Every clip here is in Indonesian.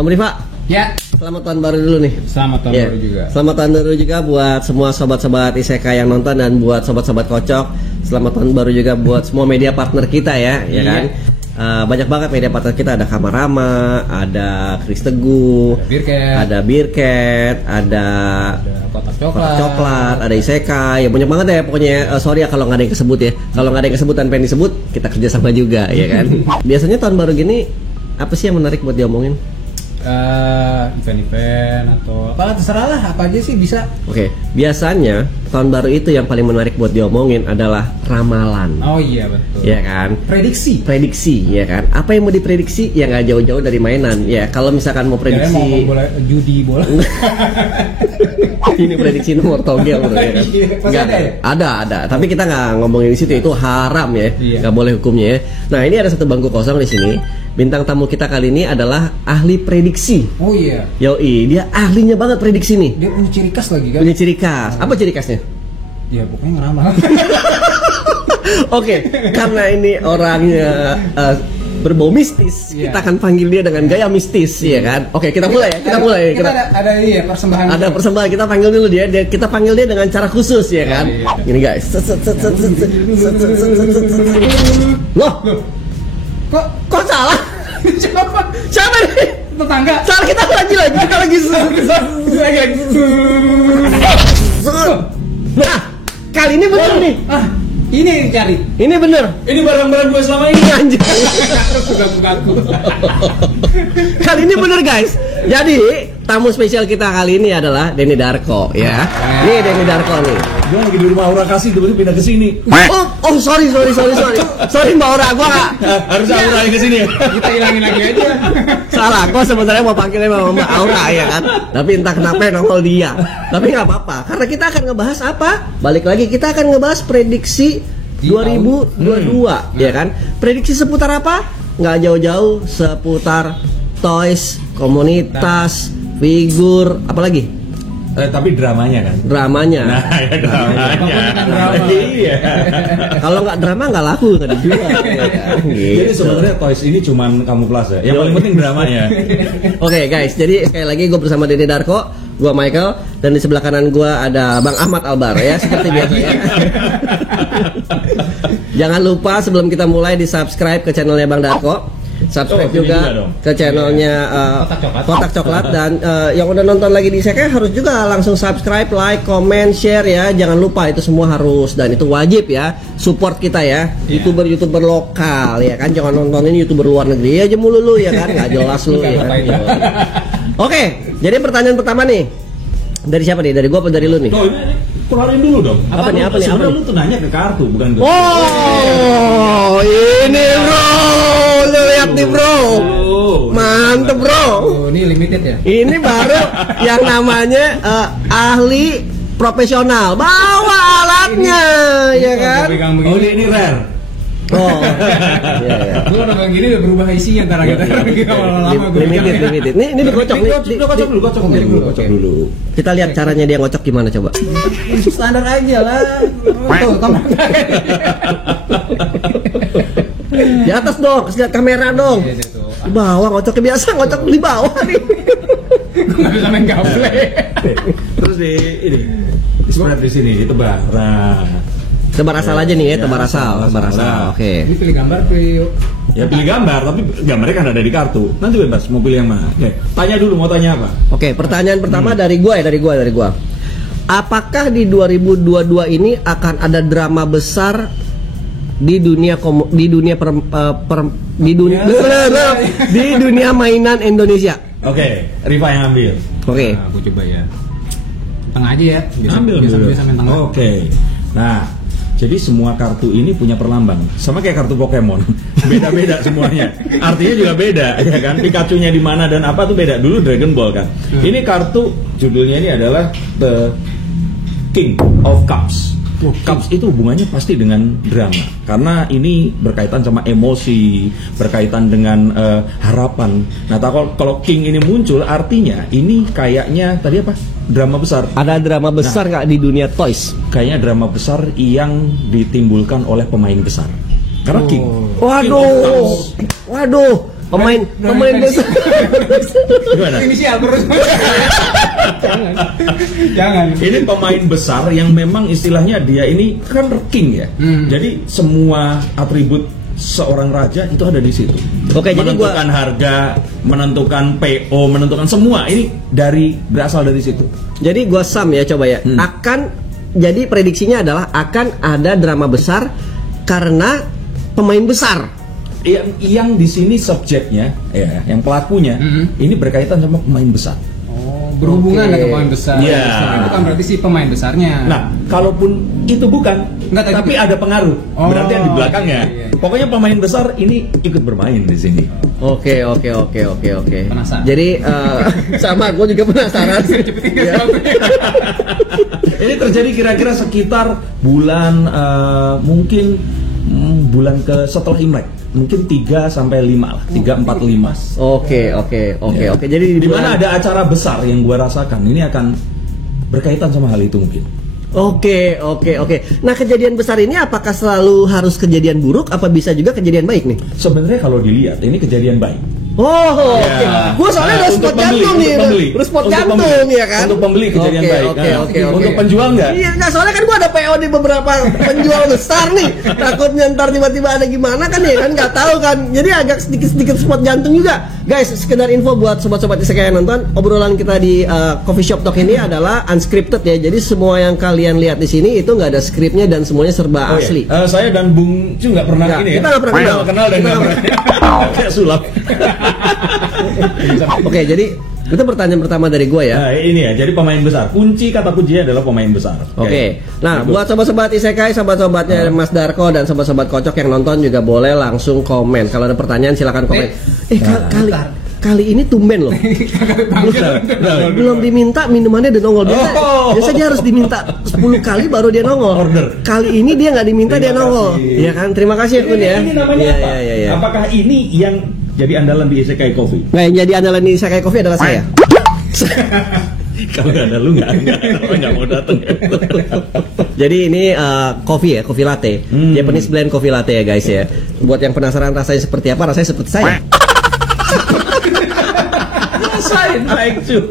Om Rifa. Ya. Selamat tahun baru dulu nih. Selamat tahun baru juga. Selamat tahun baru juga buat semua sobat-sobat Isekai yang nonton dan buat sobat-sobat Kocok. Selamat tahun baru juga buat semua media partner kita ya, ya kan? Banyak banget media partner kita, ada Kamarama, ada Chris Teguh, ada Beercat, ada Kotak Coklat, ada Isekai, ya banyak banget ya pokoknya. Sorry ya kalau nggak ada yang kesebut ya. Kalau nggak ada yang kesebut dan pengen disebut, kita kerjasama juga ya kan. Biasanya tahun baru gini apa sih yang menarik buat diomongin? Event-event atau apa terserah lah, apa aja sih bisa. Oke, biasanya tahun baru itu yang paling menarik buat diomongin adalah ramalan. Oh iya betul. Ya kan? Prediksi, ya kan? Apa yang mau diprediksi? Ya nggak jauh-jauh dari mainan. Ya kalau misalkan mau prediksi, mau bola, judi bola. Ini prediksi nomor togel, bro, ya kan? Nggak, ada. Tapi kita nggak ngomongin di situ, itu haram ya, nggak boleh hukumnya ya. Nah ini ada satu bangku kosong di sini. Bintang tamu kita kali ini adalah ahli prediksi. Oh iya. Yoi, dia ahlinya banget prediksi nih. Dia punya ciri khas lagi kan? Punya ciri khas. Apa ciri khasnya? Ya pokoknya ngeramal. Oke, karena ini orangnya berbau mistis, kita akan panggil dia dengan gaya mistis, ya kan? Oke, kita mulai ya. Kita ada persembahan. Ada persembahan, kita panggil dulu dia. Kita panggil dia dengan cara khusus, ya kan? Gini guys. Loh, kok salah? Siapa nih? Tetangga. Salah, kita lagi. Nah, kali ini bener nih. Ini cari. Ini bener. Ini barang-barang gue selama ini. Anjir. Terus buka-bukaku. Kali ini bener guys. Jadi tamu spesial kita kali ini adalah Denny Darko ya. Nih Denny Darko nih. Gue lagi di rumah Aura kasih, tiba-tiba pindah ke sini. Oh sorry. Sorry Mbak Aura, gua nggak. Harus Aura yang ke sini ya. Kita hilangin lagi aja. Salah, gua sebenarnya mau panggilnya Mbak Aura ya kan. Tapi entah kenapa nongol dia. Tapi nggak apa-apa, karena kita akan ngebahas apa? Balik lagi, kita akan ngebahas prediksi 2022 ya kan. Prediksi seputar apa? Nggak jauh-jauh, seputar toys, komunitas, figur, apalagi? Tapi dramanya kan? Dramanya. Nah, ya dramanya. Iya. Kalau nggak drama nggak laku, nggak dijual. Gitu. Jadi sebenarnya toys ini cuman kamuflase. Yang paling penting dramanya. Oke guys, jadi sekali lagi gue bersama Denny Darko, gue Michael, dan di sebelah kanan gue ada Bang Ahmad Albar ya, seperti biasa ya. Jangan lupa sebelum kita mulai di subscribe ke channelnya Bang Darko. Subscribe juga ke channelnya Kotak Coklat dan yang udah nonton lagi di Isekai harus juga langsung subscribe, like, comment, share ya. Jangan lupa itu semua harus dan itu wajib ya. Support kita ya, YouTuber lokal ya kan. Jangan nontonin YouTuber luar negeri aja mulu lu ya kan, nggak jelas lu ya kan. Oke, jadi pertanyaan pertama nih. Dari siapa nih? Dari gua apa dari lu nih? Oh, ini keluarin dulu dong. Apa nih? Sebenarnya lu tuh nanya ke kartu, bukan ke. Oh, ini bro. Lu lihat nih bro. Mantep bro. Ini limited ya? Ini baru yang namanya ahli profesional. Bawa alatnya, ya kan? Oh, ini rare. Oh, iya. Gue udah kayak gini udah berubah isinya ntar kita lama-lama gue limited. Ini dikocok nih. Kocok dulu. Kita lihat caranya dia ngocok gimana coba. Standar aja lah. Tuh, Di atas dong, lihat kamera dong. Di bawah ngocoknya biasa, ngocok di bawah nih. Gue nggak bisa main gaple. Terus di spread di sini, ditebak. Nah, tebar asal aja nih ya, tebar asal. Oke. Ini pilih gambar, ya pilih gambar, tapi gambarnya kan ada di kartu. Nanti bebas mau pilih yang mana. Oke, tanya dulu mau tanya apa? Oke, pertanyaan pertama dari gua. Apakah di 2022 ini akan ada drama besar di dunia di dunia mainan Indonesia? Oke, Riva yang ambil. Oke. Nah, aku coba ya. Tengah aja ya. Ambil dulu. Oke. Nah, jadi semua kartu ini punya perlambang, sama kayak kartu Pokemon, beda-beda semuanya. Artinya juga beda, ya kan? Pikachu-nya di mana dan apa tuh beda. Dulu Dragon Ball kan. Ini kartu judulnya ini adalah The King of Cups. Cups itu hubungannya pasti dengan drama, karena ini berkaitan sama emosi, berkaitan dengan harapan. Nah, kalau King ini muncul, artinya ini kayaknya tadi apa? Drama besar. Ada drama besar nggak di dunia toys? Kayaknya drama besar yang ditimbulkan oleh pemain besar. Karena King. Waduh. pemain besar. Gimana? Inisial terus. Jangan. Ini pemain besar yang memang istilahnya dia ini kan king ya. Jadi semua atribut seorang raja itu ada di situ. Oke, jadi menentukan harga, menentukan PO, menentukan semua ini berasal dari situ. Jadi gua sum ya coba ya. Jadi prediksinya adalah akan ada drama besar karena pemain besar. Yang di sini subjeknya ya, yang pelakunya ini berkaitan sama pemain besar. Berhubungan dengan pemain besar. Iya. Itu kan berarti si pemain besarnya. Nah, kalaupun itu bukan, tapi ada pengaruh. Berarti yang di belakangnya. Iya. Pokoknya pemain besar ini ikut bermain di sini. Oke. Penasaran. Jadi sama gue juga penasaran. Ya. Ini terjadi kira-kira sekitar bulan mungkin bulan setelah Imlek. Mungkin 3 sampai 5 lah, 3, 4, 5. Oke. Jadi di mana ada acara besar yang gua rasakan ini akan berkaitan sama hal itu mungkin. Oke. Nah, kejadian besar ini apakah selalu harus kejadian buruk apa bisa juga kejadian baik nih? Sebenarnya kalau dilihat ini kejadian baik. Oke. Ya. Gue soalnya udah spot jantung nih. Udah spot jantung ya kan. Untuk pembeli kejadian baik. Oke. Untuk penjual enggak? Iya, nggak soalnya kan gue ada PO di beberapa penjual besar nih. Takutnya ntar tiba-tiba ada gimana kan ya kan nggak tahu kan. Jadi agak sedikit spot jantung juga. Guys, sekedar info buat sobat-sobat isekai yang nonton, obrolan kita di Coffee Shop Talk ini adalah unscripted ya. Jadi semua yang kalian lihat di sini itu nggak ada skripnya dan semuanya serba asli. Iya. Saya dan Bung Cu nggak pernah ini kita nggak pernah kenal dan nggak pernah kayak sulap. Oke, jadi itu pertanyaan pertama dari gue ya. Nah, ini ya, jadi pemain besar. Kata kuncinya adalah pemain besar. Oke. Nah, buat sobat-sobat isekai, sobat-sobatnya Mas Darko dan sobat-sobat kocok yang nonton juga boleh langsung komen. Kalau ada pertanyaan silakan komen. Kali ini tumben loh. Belum diminta minumannya udah nongol. Biasa dia harus diminta 10 kali baru dia nongol. Order. Kali ini dia nggak diminta dia nongol. Iya kan? Terima kasih ya Kun ya. Ini namanya apa? Iya. Apakah ini yang jadi andalan di Isekai Coffee? Nah, yang jadi andalan di Isekai Coffee adalah saya. Kalau nggak ada lu nggak mau datang. Jadi ini coffee ya, coffee latte. Japanese blend coffee latte ya guys ya. Buat yang penasaran rasanya seperti apa, rasanya seperti saya. Rasain baik cuy.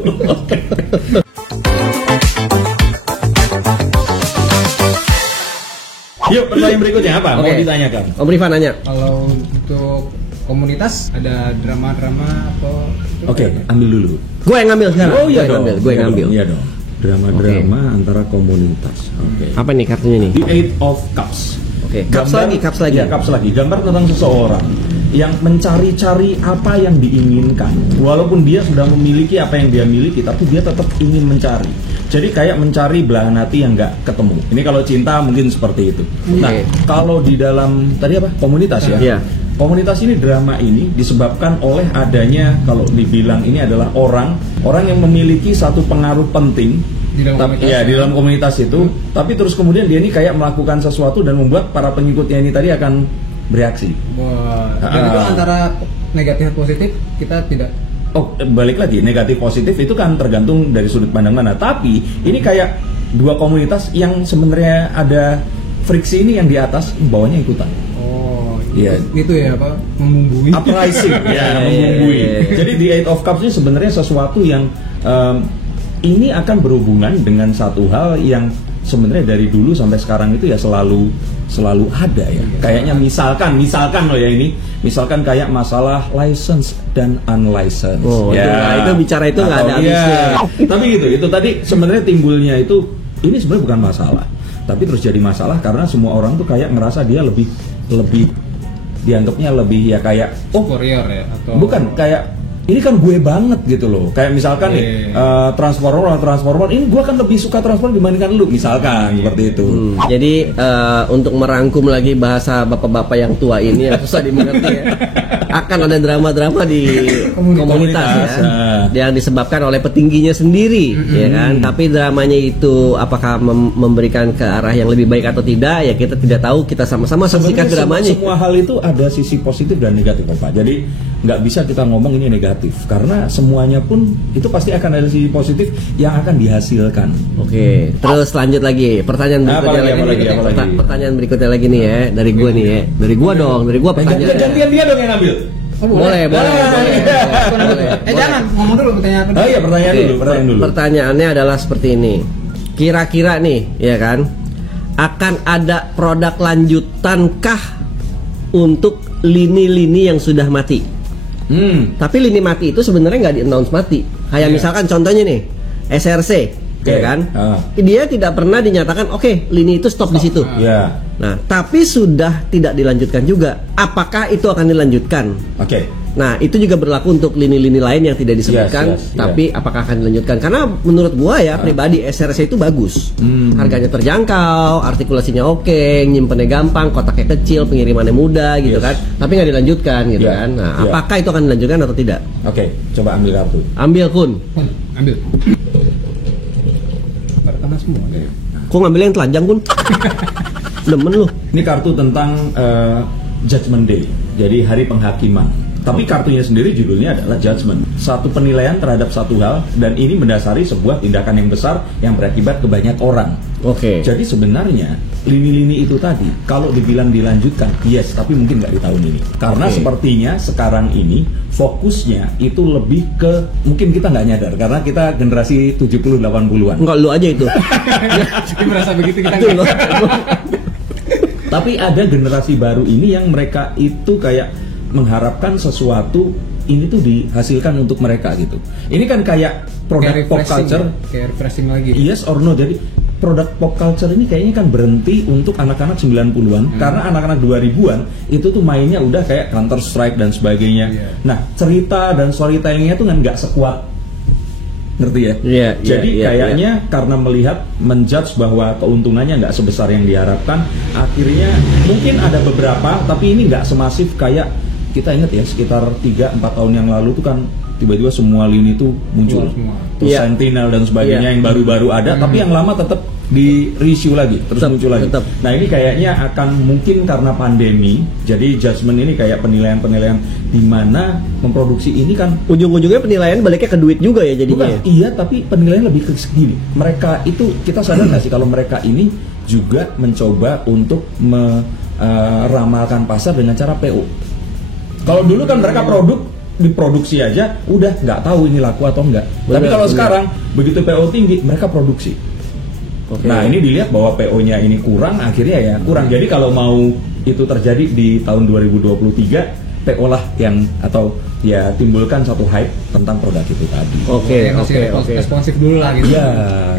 Yuk, pertanyaan berikutnya apa? Mau ditanyakan? Om Rifan nanya. Kalau untuk komunitas ada drama-drama atau ambil dulu. Gue yang ngambil sekarang. Gue yang ngambil. Iya dong. Drama-drama antara komunitas. Apa nih kartunya nih? The Eight of Cups. Cups lagi. Ya, cups lagi. Gambar tentang seseorang yang mencari-cari apa yang diinginkan. Walaupun dia sudah memiliki apa yang dia miliki, tapi dia tetap ingin mencari. Jadi kayak mencari belahan hati yang nggak ketemu. Ini kalau cinta mungkin seperti itu. Nah, kalau di dalam tadi apa? Komunitas ya. Iya. Komunitas ini, drama ini disebabkan oleh adanya, kalau dibilang ini adalah orang yang memiliki satu pengaruh penting di dalam komunitas itu, tapi terus kemudian dia ini kayak melakukan sesuatu dan membuat para pengikutnya ini tadi akan bereaksi. Jadi itu antara negatif positif kita tidak. Balik lagi, negatif positif itu kan tergantung dari sudut pandang mana. Tapi ini kayak dua komunitas yang sebenarnya ada friksi, ini yang di atas, bawahnya ikutan. Iya. Itu ya apa? Membumbui. Uprising. Membumbui. Jadi di Eight of Cups ini sebenarnya sesuatu yang ini akan berhubungan dengan satu hal yang sebenarnya dari dulu sampai sekarang itu ya selalu ada ya. Kayaknya misalkan loh ya ini, misalkan kayak masalah license dan unlicensed. Itu bicara itu nggak ada habisnya. Tapi gitu, itu tadi sebenarnya timbulnya itu ini sebenarnya bukan masalah, tapi terus jadi masalah karena semua orang tuh kayak ngerasa dia lebih dianggapnya lebih ya kayak superior ya atau bukan kayak ini kan gue banget gitu loh. Kayak misalkan Transformer ini gue kan lebih suka Transformer dibandingkan lu misalkan seperti itu. Jadi untuk merangkum lagi bahasa bapak-bapak yang tua ini yang susah dimengerti ya. Akan ada drama-drama di komunitas ya, yang disebabkan oleh petingginya sendiri ya kan. Tapi dramanya itu apakah memberikan ke arah yang lebih baik atau tidak ya kita tidak tahu. Kita sama-sama saksikan dramanya. Semua hal itu ada sisi positif dan negatif Pak. Jadi nggak bisa kita ngomong ini negatif karena semuanya pun itu pasti akan ada sisi positif yang akan dihasilkan. Oke, terus lanjut lagi pertanyaan berikutnya pertanyaan berikutnya lagi nih ya dari gua nih ya, dari gua pertanyaan. Gantian dia dong yang ambil. Boleh. Jangan ngomong dulu pertanyaan. Oh iya, pertanyaan dulu. Pertanyaannya adalah seperti ini. Kira-kira nih, ya kan, akan ada produk lanjutankah untuk lini-lini yang sudah mati? Tapi lini mati itu sebenarnya nggak di-announce mati. Kayak misalkan contohnya nih, SRC, ya kan? Dia tidak pernah dinyatakan oke, lini itu stop di situ. Nah, tapi sudah tidak dilanjutkan juga. Apakah itu akan dilanjutkan? Nah, itu juga berlaku untuk lini-lini lain yang tidak disebutkan, tapi apakah akan dilanjutkan? Karena menurut gua ya pribadi SRC itu bagus. Harganya terjangkau, artikulasinya oke, nyimpennya gampang, kotaknya kecil, pengirimannya mudah gitu kan. Tapi nggak dilanjutkan gitu kan. Nah, apakah itu akan dilanjutkan atau tidak? Coba ambil kartu. Ambil Kun. Ambil. Pertama semua deh. Kok ngambil yang telanjang Kun? Demen lu. Ini kartu tentang Judgment Day. Jadi hari penghakiman. Tapi kartunya sendiri judulnya adalah judgment. Satu penilaian terhadap satu hal, dan ini mendasari sebuah tindakan yang besar yang berakibat ke banyak orang. Jadi sebenarnya lini-lini itu tadi kalau dibilang dilanjutkan, yes, tapi mungkin nggak di tahun ini. Karena sepertinya sekarang ini fokusnya itu lebih ke, mungkin kita nggak nyadar karena kita generasi 70-80-an. Enggak, lu aja itu. Kita merasa begitu kita. Tapi ada generasi baru ini yang mereka itu kayak mengharapkan sesuatu ini tuh dihasilkan untuk mereka gitu. Ini kan kayak produk pop culture, kayak refreshing lagi. Yes or no. Jadi produk pop culture ini kayaknya kan berhenti untuk anak-anak 90-an karena anak-anak 2000-an itu tuh mainnya udah kayak Counter Strike dan sebagainya. Nah, cerita dan storytellingnya tuh kan nggak sekuat, ngerti ya? Jadi kayaknya karena melihat menjudge bahwa keuntungannya nggak sebesar yang diharapkan, akhirnya mungkin ada beberapa, tapi ini nggak semasif kayak kita ingat ya sekitar 3-4 tahun yang lalu tuh kan tiba-tiba semua lini tuh muncul, terus Sentinel dan sebagainya yang baru-baru ada, tapi yang lama tetap di reissue lagi, terus muncul lagi. Nah ini kayaknya akan mungkin karena pandemi, jadi judgment ini kayak penilaian-penilaian di mana memproduksi ini kan ujung-ujungnya penilaian baliknya ke duit juga ya jadinya. Iya, tapi penilaian lebih ke segini. Mereka itu kita sadar nggak sih kalau mereka ini juga mencoba untuk meramalkan pasar dengan cara PO. Kalau dulu kan mereka diproduksi aja udah nggak tahu ini laku atau enggak. Tapi kalau sekarang begitu PO tinggi mereka produksi. Nah ini dilihat bahwa PO-nya ini kurang, akhirnya ya kurang. Jadi kalau mau itu terjadi di tahun 2023, PO lah yang atau ya timbulkan satu hype tentang produk itu tadi. Oke. Responsif dulu lah gitu.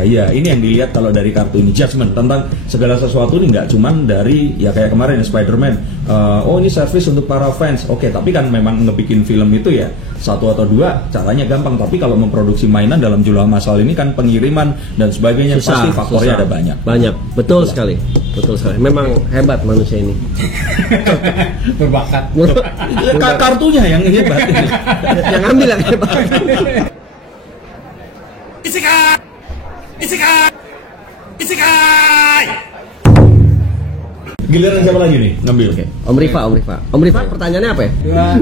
Ya ini yang dilihat kalau dari kartu ini, judgment tentang segala sesuatu ini nggak cuman dari ya kayak kemarin ya Spider-Man. Oh ini service untuk para fans. Tapi kan memang ngebikin film itu ya 1 atau 2 caranya gampang, tapi kalau memproduksi mainan dalam jumlah massal ini kan pengiriman dan sebagainya pasti faktornya ada banyak. Betul sekali. Memang hebat manusia ini. Berbakat. Kartunya yang hebat. Yang ambil yang hebat. Isekai. Giliran siapa lagi nih ngambil? Om Rifa, pertanyaannya apa ya?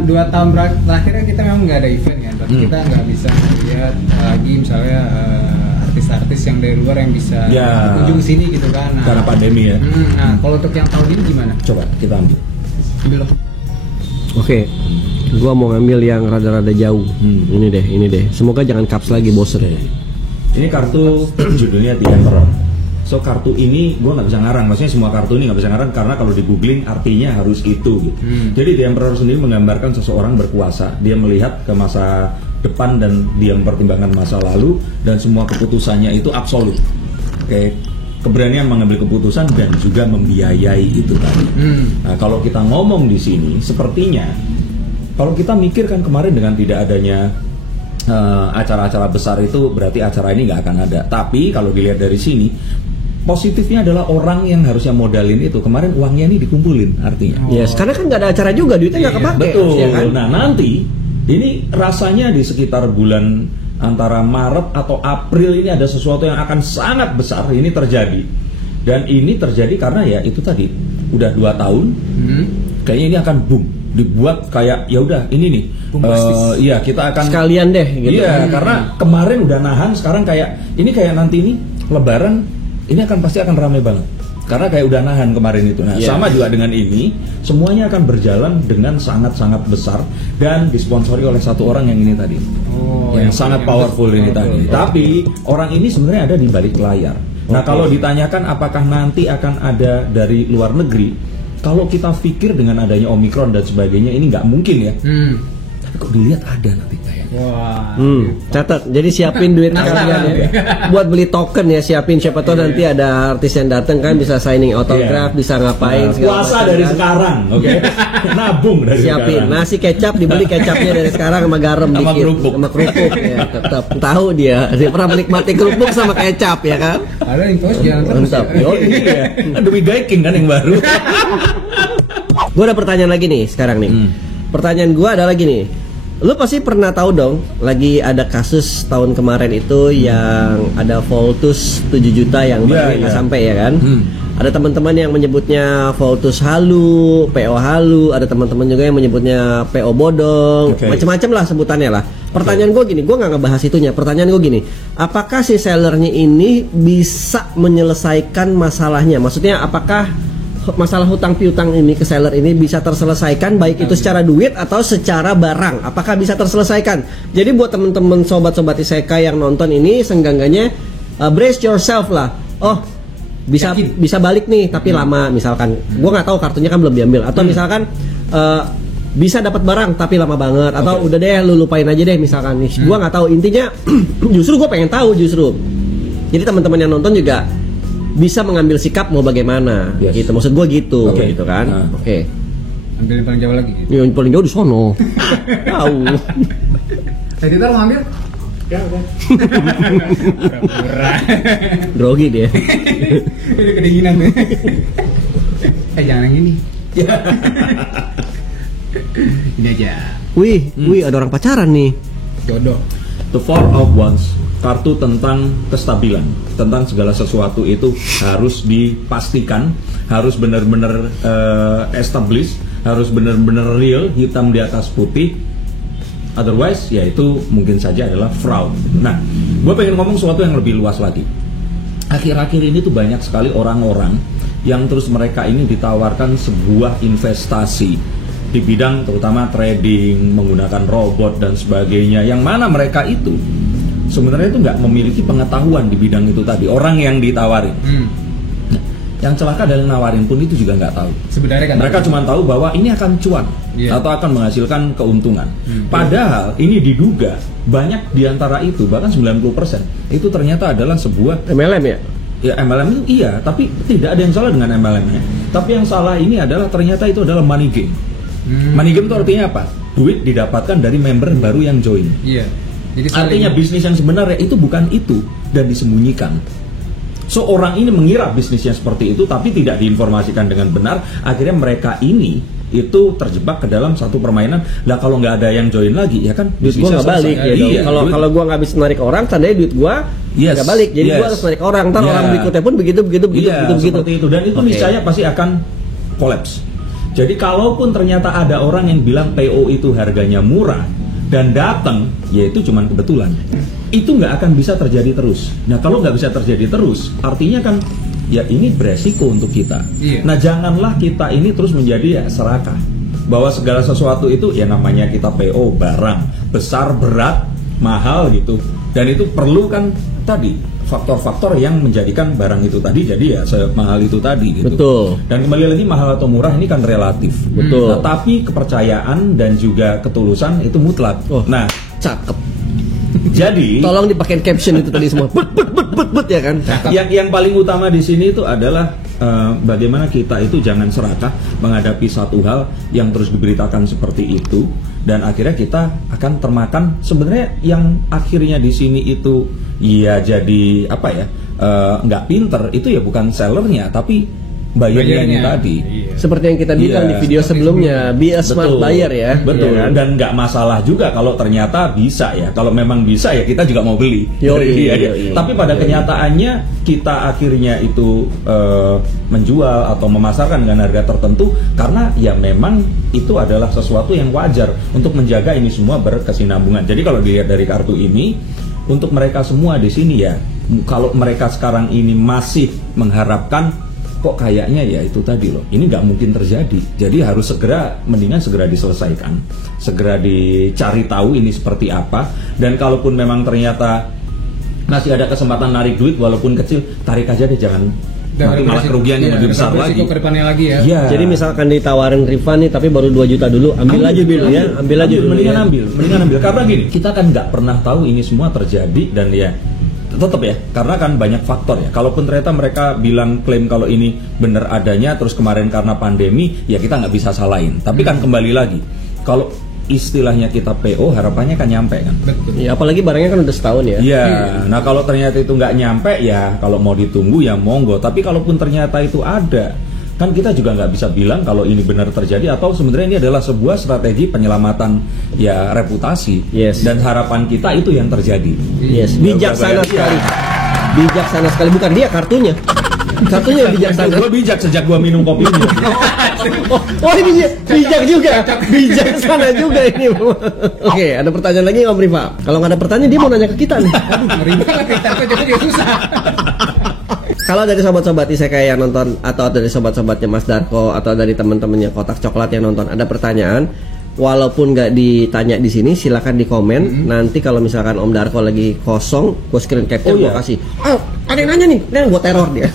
Dua tahun terakhirnya kita memang nggak ada event kan, tapi kita nggak bisa lihat lagi misalnya artis-artis yang dari luar yang bisa berkunjung sini gitu kan. Karena pandemi ya. Nah, kalau untuk yang tahun ini gimana? Coba kita ambil. Oke. Gua mau ngambil yang rada-rada jauh. Ini deh. Semoga jangan caps lagi, bosen. Ini kartu judulnya The Emperor. So kartu ini gue nggak bisa ngarang, maksudnya semua kartu ini nggak bisa ngarang karena kalau di googling artinya harus itu gitu. Jadi The Emperor sendiri menggambarkan seseorang berkuasa, dia melihat ke masa depan dan dia mempertimbangkan masa lalu dan semua keputusannya itu absolut. Keberanian mengambil keputusan dan juga membiayai itu tadi. Nah kalau kita ngomong di sini, sepertinya kalau kita mikir kan kemarin dengan tidak adanya acara-acara besar itu berarti acara ini nggak akan ada. Tapi kalau dilihat dari sini, positifnya adalah orang yang harusnya modalin itu kemarin uangnya ini dikumpulin artinya. Yes, karena kan nggak ada acara juga, duitnya nggak kepake. Betul. Ya kan? Nah nanti ini rasanya di sekitar bulan antara Maret atau April ini ada sesuatu yang akan sangat besar ini terjadi. Dan ini terjadi karena ya itu tadi udah 2 tahun, kayaknya ini akan boom. Dibuat kayak ya udah ini nih. Iya kita akan sekalian deh. Gitu. Iya karena kemarin udah nahan, sekarang kayak ini kayak nanti ini Lebaran. Ini pasti akan ramai banget Karena kayak udah nahan kemarin itu. Nah, sama juga dengan ini, semuanya akan berjalan dengan sangat-sangat besar dan disponsori oleh satu orang yang ini tadi. Yang sangat powerful ini tadi. Tapi orang ini sebenarnya ada di balik layar. Nah, kalau ditanyakan apakah nanti akan ada dari luar negeri, kalau kita pikir dengan adanya Omicron dan sebagainya ini nggak mungkin ya. Tapi kok dilihat ada nanti kayak. Catat. Jadi siapin duit kalian ya. Buat beli token ya, siapin, siapa tahu nanti ada artis yang datang kan bisa signing autograph, bisa ngapain puasa dari sekarang, oke. Nabung dari siapin. sekarang. Nasi kecap dibeli kecapnya dari sekarang sama garam Sama dikit. kerupuk. Sama kerupuk ya, tetap tahu dia pernah menikmati kerupuk sama kecap ya kan. Ada info jalan terus. Mantap. Oh iya, demi Gaiking kan yang baru. Gue ada pertanyaan lagi nih sekarang nih. Pertanyaan gue adalah gini. Lu pasti pernah tahu dong, lagi ada kasus tahun kemarin itu yang ada Voltus 7 juta yang nggak sampai ya kan? Ada teman-teman yang menyebutnya Voltus halu, PO halu, ada teman-teman juga yang menyebutnya PO bodong, macam-macam lah sebutannya lah. Pertanyaan gue gini, gue nggak ngebahas itunya. Pertanyaan gue gini, apakah si sellernya ini bisa menyelesaikan masalahnya? Maksudnya apakah masalah hutang piutang ini ke seller ini bisa terselesaikan baik itu secara duit atau secara barang, apakah bisa terselesaikan? Jadi buat temen-temen sobat-sobat isekai yang nonton ini senggangganya brace yourself lah. Oh bisa balik nih tapi lama misalkan, gue nggak tahu kartunya kan belum diambil, atau misalkan bisa dapat barang tapi lama banget, atau udah deh lu lupain aja deh misalkan nih. Gue nggak tahu, intinya justru gue pengen tahu justru. Jadi teman-teman yang nonton juga bisa mengambil sikap mau bagaimana gitu, maksud gue gitu gitu kan. Ambil yang paling jauh lagi gitu. Yang paling jauh di sono. Tahu. Tadi kita mau ngambil? Ya udah. Pura-pura. Grogi dia. Ini kedinginan tuh. Jangan yang ini. Ini aja. Wih, ada orang pacaran nih. Jodoh. The Four of Wands, kartu tentang kestabilan, tentang segala sesuatu itu harus dipastikan, harus benar-benar establish, harus benar-benar real, hitam di atas putih. Otherwise, ya itu mungkin saja adalah fraud. Nah, gue pengen ngomong sesuatu yang lebih luas lagi. Akhir-akhir ini tuh banyak sekali orang-orang yang terus mereka ini ditawarkan sebuah investasi di bidang terutama trading, menggunakan robot dan sebagainya, yang mana mereka itu sebenarnya itu nggak memiliki pengetahuan di bidang itu tadi, orang yang ditawarin. Nah, yang celaka adalah nawarin pun itu juga nggak tahu. Sebenarnya kan mereka cuma tahu bahwa ini akan cuan atau akan menghasilkan keuntungan. Padahal ini diduga banyak diantara itu, bahkan 90% itu ternyata adalah sebuah MLM ya? Ya MLM itu iya, tapi tidak ada yang salah dengan MLM-nya. Tapi yang salah ini adalah ternyata itu adalah money game. Money game itu artinya apa? Duit didapatkan dari member baru yang join. Iya. Jadi artinya bisnis yang sebenarnya itu bukan itu dan disembunyikan. So orang ini mengira bisnisnya seperti itu tapi tidak diinformasikan dengan benar. Akhirnya mereka ini itu terjebak ke dalam satu permainan. Lah kalau nggak ada yang join lagi ya kan duit gua nggak balik ya dong. Kalau gua nggak bisa narik orang, tandanya duit gua nggak balik. Jadi gua harus narik orang. Ntar orang berikutnya pun begitu. Seperti itu. Dan itu niscaya pasti akan kolaps. Jadi kalaupun ternyata ada orang yang bilang PO itu harganya murah dan datang, ya itu cuma kebetulan. Itu nggak akan bisa terjadi terus. Nah kalau nggak bisa terjadi terus, artinya kan ya ini beresiko untuk kita. Nah janganlah kita ini terus menjadi ya serakah bahwa segala sesuatu itu ya namanya kita PO barang besar, berat, mahal gitu. Dan itu perlu kan tadi faktor-faktor yang menjadikan barang itu tadi jadi ya semahal itu tadi gitu. Betul. Dan kembali lagi mahal atau murah ini kan relatif. Betul. Nah, tapi kepercayaan dan juga ketulusan itu mutlak. Nah, cakep. Jadi tolong dipakai caption itu tadi semua. Bet ya kan. Yang paling utama di sini itu adalah bagaimana kita itu jangan serakah menghadapi satu hal yang terus diberitakan seperti itu dan akhirnya kita akan termakan. Sebenarnya yang akhirnya di sini itu ya jadi apa ya nggak pinter itu ya bukan sellernya tapi bayarnya tadi. Seperti yang kita bilang di video sebelumnya, be a smart buyer ya. Betul. Ya kan? Dan nggak masalah juga kalau ternyata bisa ya. Kalau memang bisa ya kita juga mau beli. Tapi pada kenyataannya kita akhirnya itu menjual atau memasarkan dengan harga tertentu karena ya memang itu adalah sesuatu yang wajar untuk menjaga ini semua berkesinambungan. Jadi kalau dilihat dari kartu ini, untuk mereka semua di sini ya, kalau mereka sekarang ini masih mengharapkan kok kayaknya ya itu tadi loh, ini nggak mungkin terjadi. Jadi harus mendingan segera diselesaikan, segera dicari tahu ini seperti apa. Dan kalaupun memang ternyata masih ada kesempatan narik duit walaupun kecil, tarik aja deh, jangan nanti malah kerugian yang lebih besar lagi. Kedepannya lagi ya. Ya. Jadi misalkan ditawarin refund nih tapi baru 2 juta dulu, ambil aja dulu ya, ambil aja dulu. Mendingan ambil. Karena gini, kita kan nggak pernah tahu ini semua terjadi dan ya tetap ya, karena kan banyak faktor ya. Kalaupun ternyata mereka bilang klaim kalau ini benar adanya, terus kemarin karena pandemi, ya kita nggak bisa salahin. Tapi kan kembali lagi, kalau istilahnya kita PO, harapannya kan nyampe kan. Betul. Ya, apalagi barangnya kan udah setahun ya. Iya. Nah kalau ternyata itu nggak nyampe ya, kalau mau ditunggu ya monggo. Tapi kalaupun ternyata itu ada, kan kita juga nggak bisa bilang kalau ini benar terjadi atau sebenarnya ini adalah sebuah strategi penyelamatan ya reputasi. Yes. Dan harapan kita itu yang terjadi. Yes, bijaksana sekali. Bijaksana sekali, bukan dia kartunya. Kartunya yang bijaksana. Gue bijak sejak gue minum kopi ini. Oh ini bijak juga, bijaksana juga ini. Oke, ada pertanyaan lagi Om Rifa? Kalau nggak ada pertanyaan dia mau nanya ke kita nih. Aduh, ngeri banget kita jadi dia susah. Kalau dari sobat-sobat Isekai yang nonton atau dari sobat-sobatnya Mas Darko atau dari teman-temannya Kotak Coklat yang nonton ada pertanyaan, walaupun nggak ditanya di sini, silakan di komen. Nanti kalau misalkan Om Darko lagi kosong, gue screen capture, gue kasih. Oh, ada yang nanya nih, gue teror dia.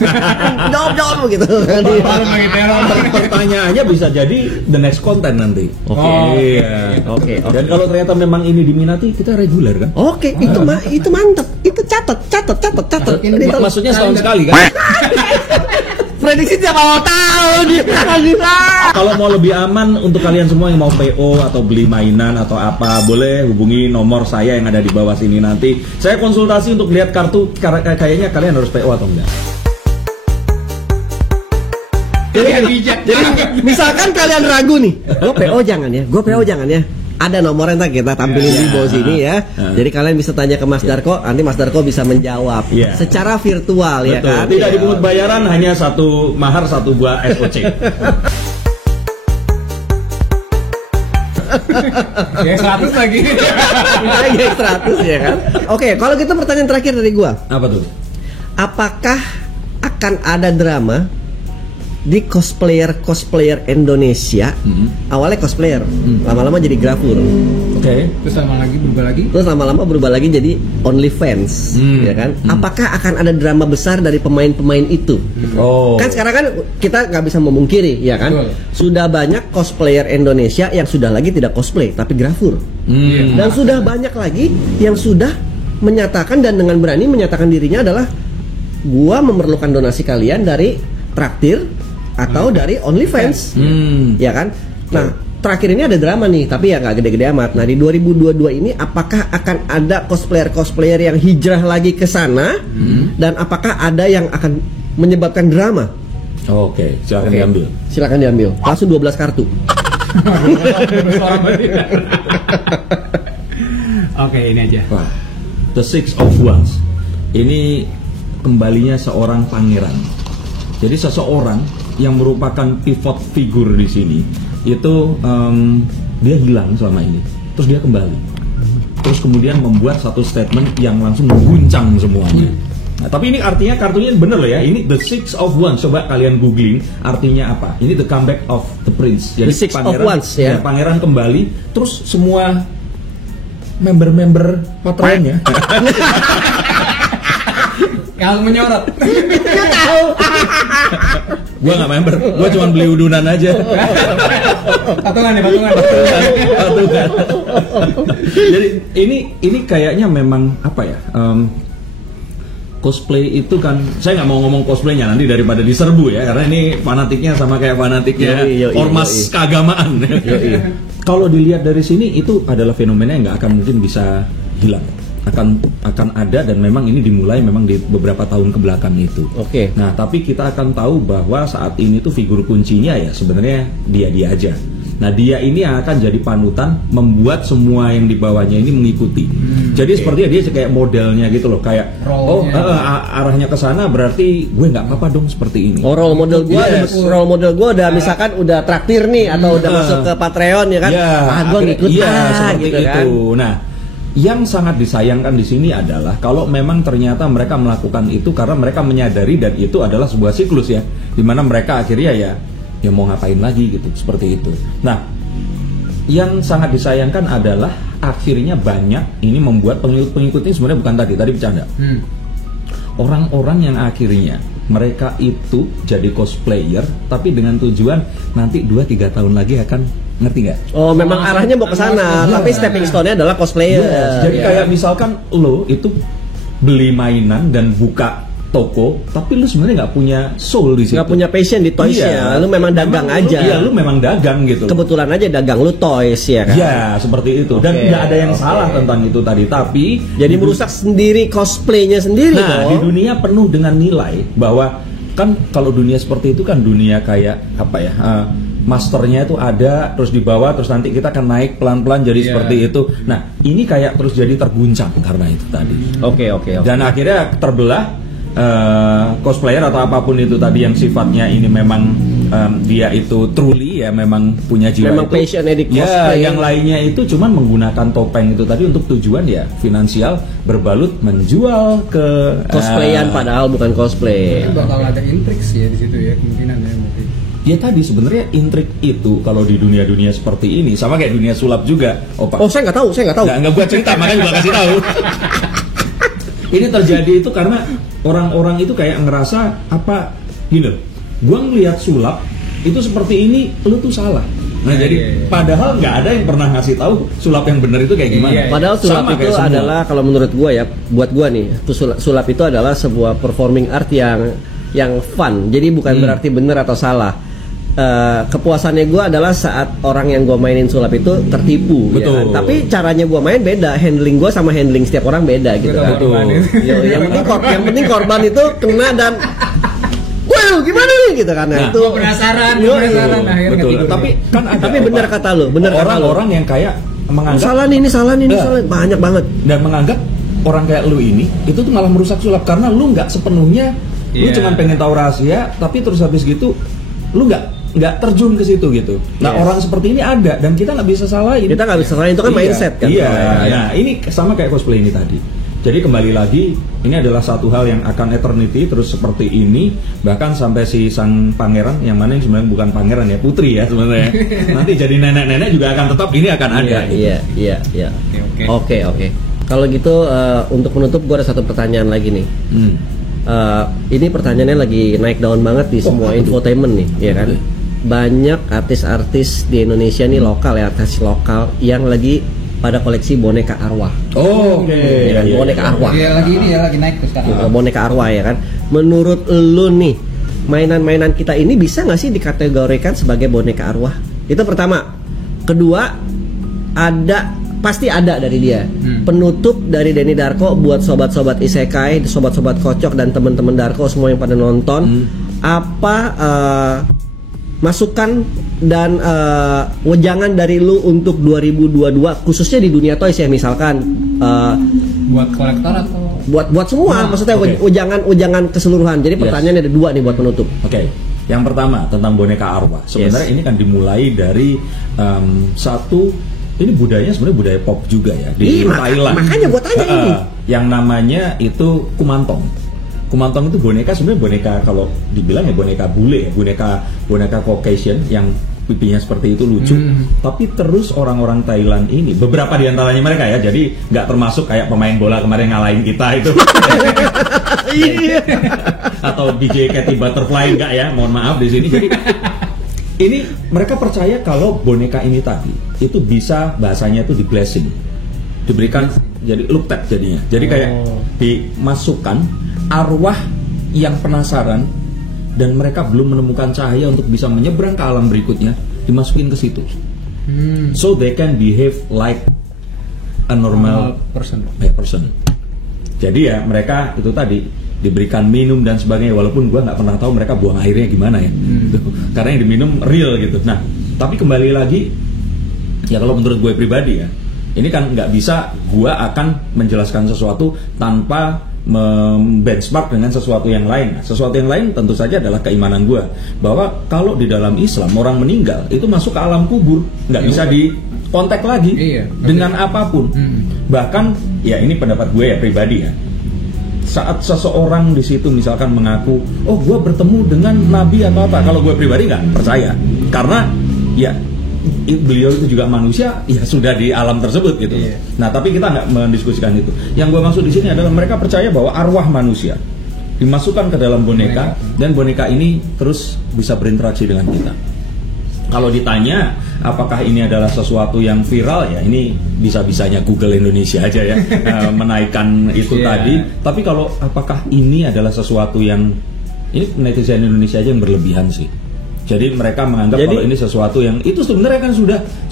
Jawab gitu. Pertanyaannya bisa jadi the next content nanti. Oke. Dan kalau ternyata memang ini diminati, kita reguler kan? Oke, itu mantap. Itu catat. Maksudnya setahun sekali kan? Prediksi tiap awal tahun. Kalau mau lebih aman untuk kalian semua yang mau PO atau beli mainan atau apa, boleh hubungi nomor saya yang ada di bawah sini nanti. Saya konsultasi untuk lihat kartu, kayaknya kalian harus PO atau enggak. Jadi misalkan kalian ragu nih, gue PO jangan ya. Ada nomornya ntar kita tampilin di bawah sini ya. Jadi kalian bisa tanya ke Mas Darko, nanti Mas Darko bisa menjawab secara virtual. Betul. Ya kan. Tidak dipungut bayaran, hanya satu mahar, satu buah SOC. Ya 100 lagi. Ya 100 ya kan. Oke, kalau gitu pertanyaan terakhir dari gua. Apa tuh? Apakah akan ada drama di cosplayer Indonesia? Awalnya cosplayer, lama-lama jadi grafur. Oke. Terus lama-lama berubah lagi jadi OnlyFans, ya kan? Apakah akan ada drama besar dari pemain-pemain itu? Kan sekarang kan kita nggak bisa memungkiri, ya kan? Betul. Sudah banyak cosplayer Indonesia yang sudah lagi tidak cosplay tapi grafur, dan sudah banyak lagi yang sudah menyatakan dan dengan berani menyatakan dirinya adalah gua memerlukan donasi kalian dari traktir atau dari OnlyFans, ya kan? Nah, terakhir ini ada drama nih, tapi ya nggak gede-gede amat. Nah, di 2022 ini apakah akan ada cosplayer yang hijrah lagi ke sana, dan apakah ada yang akan menyebabkan drama? Oke, silakan diambil. Silakan diambil. Langsung 12 kartu. Oke, ini aja. Wah, The Six of Wands. Ini kembalinya seorang pangeran. Jadi seseorang yang merupakan pivot figur di sini itu dia hilang selama ini, terus dia kembali, terus kemudian membuat satu statement yang langsung mengguncang semuanya. Nah, tapi ini artinya kartunya bener loh ya, ini The Six of Wands. Coba kalian googling artinya apa. Ini the comeback of the prince. Jadi The Six pangeran, of Wands ya. Pangeran kembali, terus semua member-member Patreonnya Yang menyorot. Nggak tahu. Gua nggak member, gua cuma beli udunan aja. Patungan. Jadi ini kayaknya memang apa ya? Cosplay itu kan, saya nggak mau ngomong cosplaynya nanti daripada diserbu ya, karena ini fanatiknya sama kayak fanatiknya ormas keagamaan. Kalau dilihat dari sini itu adalah fenomena yang nggak akan mungkin bisa hilang. Akan ada, dan memang ini dimulai memang di beberapa tahun kebelakang itu. Oke. Nah, tapi kita akan tahu bahwa saat ini tuh figur kuncinya ya sebenarnya dia aja. Nah, dia ini akan jadi panutan, membuat semua yang di bawahnya ini mengikuti. Jadi sepertinya dia kayak modelnya gitu loh, kayak arahnya ke sana, berarti gue nggak apa-apa dong seperti ini. Oh, role model gue udah misalkan udah traktir nih atau udah masuk ke Patreon ya kan? Gue ngikut seperti gitu itu. kan? Nah, yang sangat disayangkan di sini adalah kalau memang ternyata mereka melakukan itu karena mereka menyadari dan itu adalah sebuah siklus ya. dimana mereka akhirnya ya mau ngapain lagi gitu, seperti itu. Nah, yang sangat disayangkan adalah akhirnya banyak ini membuat pengikut-pengikut ini sebenarnya bukan tadi bercanda. Orang-orang yang akhirnya mereka itu jadi cosplayer tapi dengan tujuan nanti 2-3 tahun lagi akan, ngerti nggak? Oh, memang arahnya mau ke sana, tapi stepping stone-nya adalah cosplayer. Jadi kayak misalkan lo itu beli mainan dan buka toko, tapi lu sebenarnya nggak punya soul di situ. Nggak punya passion di toys-nya. Lu memang dagang aja. Iya, lu memang dagang gitu. Kebetulan aja dagang lu toys ya kan. Iya, seperti itu. Dan nggak ada yang salah tentang itu tadi, tapi jadi merusak sendiri cosplaynya sendiri. Nah, di dunia penuh dengan nilai bahwa kan kalau dunia seperti itu kan dunia kayak apa ya? Masternya itu ada, terus di bawah, terus nanti kita akan naik pelan-pelan jadi seperti itu. Nah, ini kayak terus jadi terguncang karena itu tadi. Oke. Dan akhirnya terbelah. Cosplayer atau apapun itu tadi yang sifatnya ini memang dia itu truly ya memang punya jiwa, memang itu passionnya di cosplay. Ya, yang lainnya itu cuman menggunakan topeng itu tadi untuk tujuan ya finansial berbalut menjual ke cosplayan padahal bukan cosplay. Bakal ada intrik sih ya di situ ya kemungkinan ya mungkin. Ya tadi sebenarnya intrik itu kalau di dunia-dunia seperti ini sama kayak dunia sulap juga. Oh, saya nggak tahu. Nggak buat cerita makanya gua kasih tahu. Ini terjadi itu karena orang-orang itu kayak ngerasa apa gini, gua ngelihat sulap itu seperti ini, lu tuh salah. Nah jadi padahal nggak ada yang pernah ngasih tahu sulap yang benar itu kayak gimana. Padahal sulap itu adalah kalau menurut gua ya, buat gua nih, sulap itu adalah sebuah performing art yang fun. Jadi bukan berarti benar atau salah. Kepuasannya gue adalah saat orang yang gue mainin sulap itu tertipu. Betul. Ya kan? Tapi caranya gue main beda, handling gue sama handling setiap orang beda gitu kan. Betul. Yang penting korban itu kena dan wow gimana nih gitu kan. Nah, itu penasaran akhirnya. Betul. Tapi kan tapi benar kata lu, orang yang kayak menganggap salah nih, ini salah banyak banget dan menganggap orang kayak lu ini itu tuh malah merusak sulap karena lu nggak sepenuhnya lu cuma pengen tahu rahasia tapi terus habis gitu lu nggak terjun ke situ gitu. Nah orang seperti ini ada dan kita nggak bisa salahin. Kita nggak bisa salahin, itu kan mindset kan. Iya. Nah ini sama kayak cosplay ini tadi. Jadi kembali lagi ini adalah satu hal yang akan eternity terus seperti ini bahkan sampai si sang pangeran yang mana yang sebenarnya bukan pangeran ya putri ya sebenarnya. Nanti jadi nenek-nenek juga akan tetap ini akan ada. Iya. Oke. Kalau gitu untuk menutup gue ada satu pertanyaan lagi nih. Ini pertanyaannya lagi naik daun banget di semua infotainment nih, ya kan? Banyak artis-artis di Indonesia nih lokal ya, artis lokal yang lagi pada koleksi boneka arwah. Ya kan? Boneka arwah. Iya lagi naik tuh sekarang. Boneka arwah ya kan. Menurut lu nih, mainan-mainan kita ini bisa nggak sih dikategorikan sebagai boneka arwah? Itu pertama. Kedua, pasti ada dari dia. Penutup dari Denny Darko buat sobat-sobat isekai, sobat-sobat kocok dan teman-teman Darko semua yang pada nonton. Apa masukan dan wejangan dari lu untuk 2022 khususnya di dunia toys ya, misalkan buat kolektor atau buat semua, maksudnya wejangan keseluruhan. Jadi pertanyaannya ada dua nih buat penutup. Oke. Yang pertama tentang boneka arwah. Sebenarnya ini kan dimulai dari ini budayanya sebenarnya budaya pop juga ya di Thailand. Makanya gua tanya ini. Yang namanya itu kumantong. Kumantong itu boneka sebenarnya boneka kalau dibilang ya boneka bule ya, boneka Caucasian yang pipinya seperti itu lucu. Tapi terus orang-orang Thailand ini beberapa di antaranya mereka ya, jadi nggak termasuk kayak pemain bola kemarin ngalahin kita itu. Atau DJ Katy Butterfly enggak ya, mohon maaf di sini. Jadi ini mereka percaya kalau boneka ini tadi itu bisa bahasanya itu di blessing, diberikan jadi look tag jadinya. Jadi kayak dimasukkan arwah yang penasaran dan mereka belum menemukan cahaya untuk bisa menyeberang ke alam berikutnya, dimasukin ke situ. So they can behave like a normal person. Jadi ya mereka itu tadi diberikan minum dan sebagainya, walaupun gue nggak pernah tahu mereka buang airnya gimana ya, karena yang diminum real gitu. Nah tapi kembali lagi ya kalau menurut gue pribadi ya, ini kan nggak bisa gue akan menjelaskan sesuatu tanpa benchmark dengan sesuatu yang lain. Nah, sesuatu yang lain tentu saja adalah keimanan gue bahwa kalau di dalam Islam orang meninggal itu masuk ke alam kubur nggak bisa dikontak lagi dengan apapun. Bahkan ya ini pendapat gue ya pribadi ya, saat seseorang di situ misalkan mengaku, oh gue bertemu dengan nabi atau apa, kalau gue pribadi nggak percaya, karena ya beliau itu juga manusia, ya sudah di alam tersebut gitu. Nah tapi kita nggak mendiskusikan itu. Yang gue maksud di sini adalah mereka percaya bahwa arwah manusia dimasukkan ke dalam boneka dan boneka ini terus bisa berinteraksi dengan kita. Kalau ditanya apakah ini adalah sesuatu yang viral, ya ini bisa-bisanya Google Indonesia aja ya menaikkan itu tadi. Tapi kalau apakah ini adalah sesuatu yang, ini netizen Indonesia aja yang berlebihan sih. Jadi mereka menganggap kalau ini sesuatu yang itu sebenarnya kan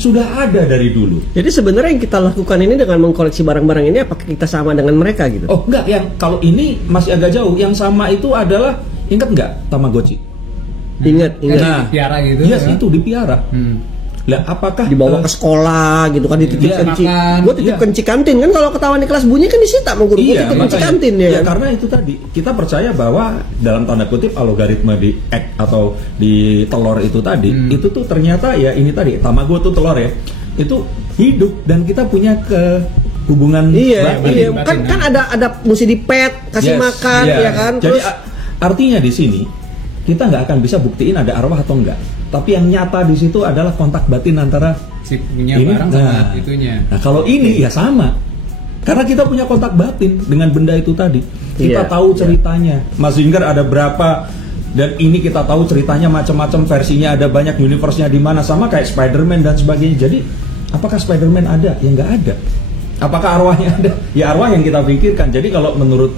sudah ada dari dulu. Jadi sebenarnya yang kita lakukan ini dengan mengkoleksi barang-barang ini, apakah kita sama dengan mereka gitu? Oh enggak, yang kalau ini masih agak jauh. Yang sama itu adalah, ingat nggak Tamagotchi? Ingat. Nah, dipiara gitu. Yes, itu dipiara. Lah apakah dibawa ke sekolah gitu kan, dititip kenci. Gua titip kenci kantin kan, kalau ketahuan di kelas bunyi kan disita sama guru. Gua titip kenci kantin ya. Karena itu tadi kita percaya bahwa dalam tanda kutip algoritma di egg atau di telur itu tadi, itu tuh ternyata ya ini tadi Tamago tuh telur ya. Itu hidup dan kita punya hubungan batin. Kan ada mesti di pet, kasih makan ya kan. Jadi artinya di sini kita nggak akan bisa buktiin ada arwah atau enggak. Tapi yang nyata di situ adalah kontak batin antara si punya barang sama itunya. Nah kalau ini ya sama, karena kita punya kontak batin dengan benda itu tadi. Kita tahu ceritanya. Mazinger ada berapa, dan ini kita tahu ceritanya macam-macam, versinya ada banyak, universe-nya di mana, sama kayak Spider-Man dan sebagainya. Jadi apakah Spider-Man ada? Ya nggak ada. Apakah arwahnya ada? Ya arwah yang kita pikirkan. Jadi kalau menurut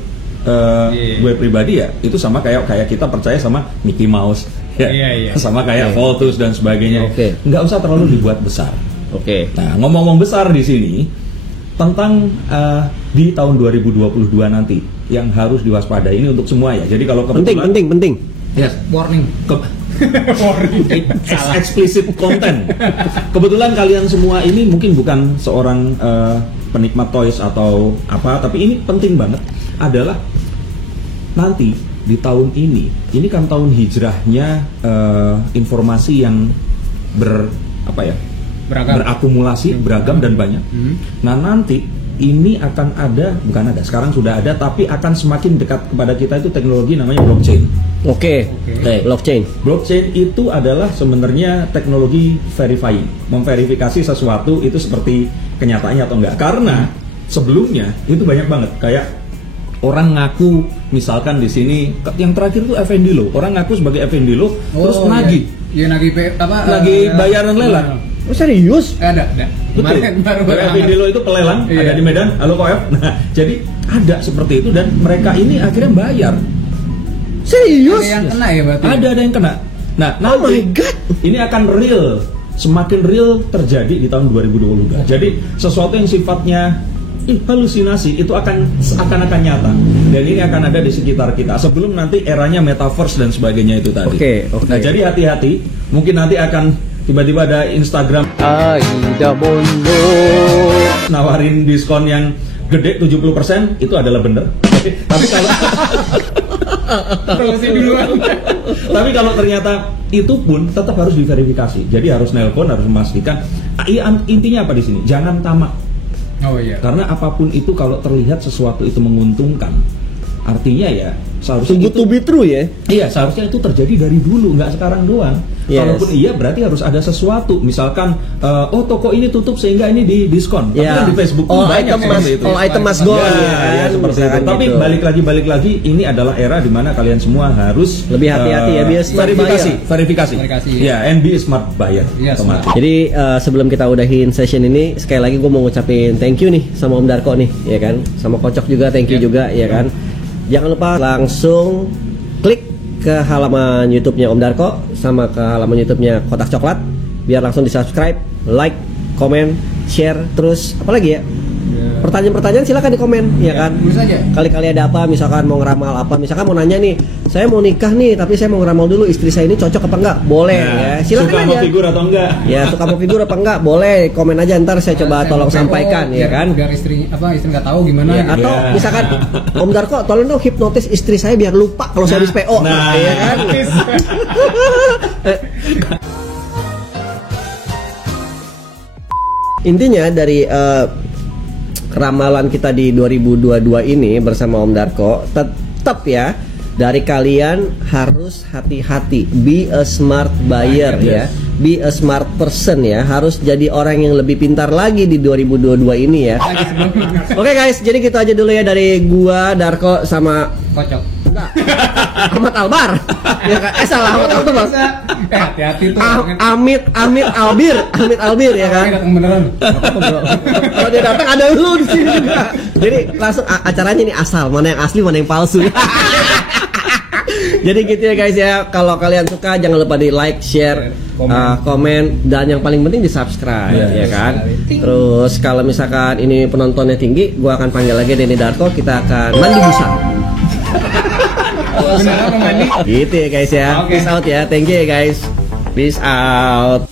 gue pribadi ya itu sama kayak kita percaya sama Mickey Mouse ya, sama kayak Voltus dan sebagainya. Nggak usah terlalu dibuat besar. Nah ngomong-ngomong besar di sini tentang di tahun 2022 nanti yang harus diwaspadai ini untuk semua ya. Jadi kalau kebetulan penting. Yes, warning. Explicit content. Kebetulan kalian semua ini mungkin bukan seorang penikmat toys atau apa, tapi ini penting banget adalah nanti di tahun ini kan tahun hijrahnya informasi yang berakumulasi, beragam dan banyak. Nah nanti ini akan ada, sekarang sudah ada, tapi akan semakin dekat kepada kita itu teknologi namanya blockchain. Blockchain itu adalah sebenarnya teknologi verifying, memverifikasi sesuatu itu seperti kenyataannya atau enggak. Karena sebelumnya itu banyak banget kayak orang ngaku, misalkan di sini yang terakhir itu Effendilo, orang ngaku sebagai Effendilo terus nagih. Nagih bayaran lelang. Oh serius? Ada. Betul. Effendilo itu pelelang, ada di Medan. Halo Koef. Nah, jadi ada seperti itu dan mereka ini akhirnya bayar. Serius? Ada yang kena ya berarti? Ada yang kena. Nah, oh my god. Ini akan real, semakin real terjadi di tahun 2022. Jadi sesuatu yang sifatnya halusinasi itu akan nyata dan ini akan ada di sekitar kita sebelum nanti eranya metaverse dan sebagainya itu tadi. Nah jadi hati-hati, mungkin nanti akan tiba-tiba ada Instagram nawarin diskon yang gede 70%, itu adalah bener. Tapi kalau tapi kalau ternyata itu pun tetap harus diverifikasi. Jadi harus nelpon, harus memastikan. Intinya apa di sini? Jangan tamak. Karena apapun itu kalau terlihat sesuatu itu menguntungkan, artinya ya seharusnya to be true ya. Iya, seharusnya itu terjadi dari dulu, nggak sekarang doang. Kalaupun iya berarti harus ada sesuatu. Misalkan toko ini tutup sehingga ini di diskon. Tapi kan di Facebook pun banyak seperti itu. Item must go. Seperti itu. Tapi balik lagi ini adalah era di mana kalian semua harus lebih hati-hati ya, biar verifikasi. Ya, and be a smart buyer. Jadi sebelum kita udahin session ini, sekali lagi gue mau ngucapin thank you nih sama Om Darko nih, ya kan? Sama Kocok juga thank you juga, ya kan? Jangan lupa langsung klik ke halaman YouTube-nya Om Darko sama ke halaman YouTube-nya Kotak Coklat biar langsung di-subscribe, like, komen, share, terus apa lagi ya? Pertanyaan-pertanyaan silakan di komen, ya kan? Kali-kali ada apa, misalkan mau ngeramal apa, misalkan mau nanya nih, saya mau nikah nih, tapi saya mau ngeramal dulu istri saya ini cocok apa enggak? Boleh ya, silakan suka aja. Suka mau figur atau enggak? Ya, suka mau figur apa enggak? Boleh, komen aja, ntar saya coba tolong sampaikan, ya kan? Biar istri nggak tahu gimana. Ya, atau misalkan Om Darko, tolong dong hipnotis istri saya biar lupa kalau saya habis PO, ya kan? Intinya dari ramalan kita di 2022 ini bersama Om Darko, tetap ya, dari kalian harus hati-hati, be a smart buyer ya, be a smart person ya, harus jadi orang yang lebih pintar lagi di 2022 ini ya. Oke guys, jadi gitu aja dulu ya dari gua, Darko sama Kocok. Enggak. Ahmad Albar. Ya kan? Salah Ahmad Albar. Hati-hati tuh. Amit Albir ya kan. Datang beneran. Kalau dia datang ada lu di sini juga. Jadi langsung acaranya ini asal, mana yang asli, mana yang palsu. Jadi gitu ya guys ya. Kalau kalian suka jangan lupa di like, share, komen, dan yang paling penting di subscribe ya kan. Terus kalau misalkan ini penontonnya tinggi, gua akan panggil lagi Denny Darko, kita akan mandi busa. Gitu ya guys ya. Peace out ya. Thank you ya guys. Peace out.